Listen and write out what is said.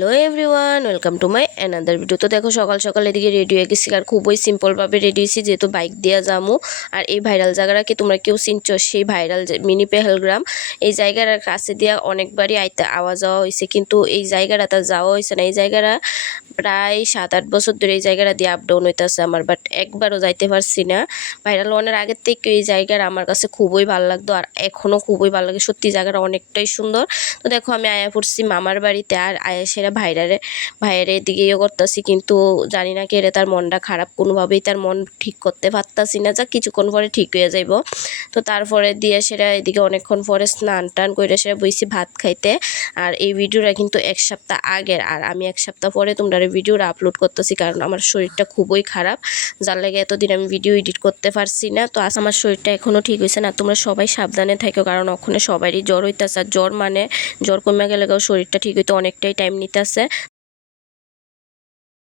Hello everyone, welcome to my another video. তো দেখো সকাল সকাল এদিকে রেডি হয়ে গেছি, আর খুবই সিম্পলভাবে রেডি হয়েছি যেহেতু বাইক দিয়ে যামু। আর এই ভাইরাল জায়গাটাকে তোমরা কেউ চিনছো, সেই ভাইরাল মিনি পেহেলগ্রাম। এই জায়গার কাছে দিয়ে অনেকবারই আওয়া যাওয়া হয়েছে, কিন্তু এই জায়গাটা যাওয়া হয়েছে না। এই জায়গাটা প্রায় 7-8 বছর ধরে এই জায়গাটা দিয়ে আপ ডাউন হইতেছে আমার, বাট একবারও যাইতে পারছি না। ভাইরাল ওয়ানের আগের থেকে এই জায়গাটা আমার কাছে খুবই ভালো লাগতো, আর এখনও খুবই ভালো লাগে। সত্যি জায়গাটা অনেকটাই সুন্দর। তো দেখো আমি আয়া পড়ছি মামার বাড়িতে, আর আয়া সেরা ভাইয়ের এদিকে ইয়ে করতেছি, কিন্তু জানি না কেড়ে তার মনটা খারাপ, কোনোভাবেই তার মন ঠিক করতে পারতাছি না। যা কিছুক্ষণ পরে ঠিক হয়ে যাইব। তো তারপরে দিয়ে সেরা এদিকে অনেকক্ষণ পরে স্নান টান করে সেরা বইছি ভাত খাইতে। আর এই ভিডিওটা কিন্তু 1 সপ্তাহ আগের, আর আমি 1 সপ্তাহ পরে তোমরা ভিডিওটা আপলোড করতেছি, কারণ আমার শরীরটা খুবই খারাপ, যার লাগে এতদিন আমি ভিডিও এডিট করতে পারছি না। তো আজ আমার শরীরটা এখনও ঠিক হয়েছে না। তোমরা সবাই সাবধানে থাকো, কারণ ওখানে সবারই জ্বর হইতেছে, আর জ্বর কমে গেলে শরীরটা ঠিক হইতে অনেকটাই টাইম নিতেছে।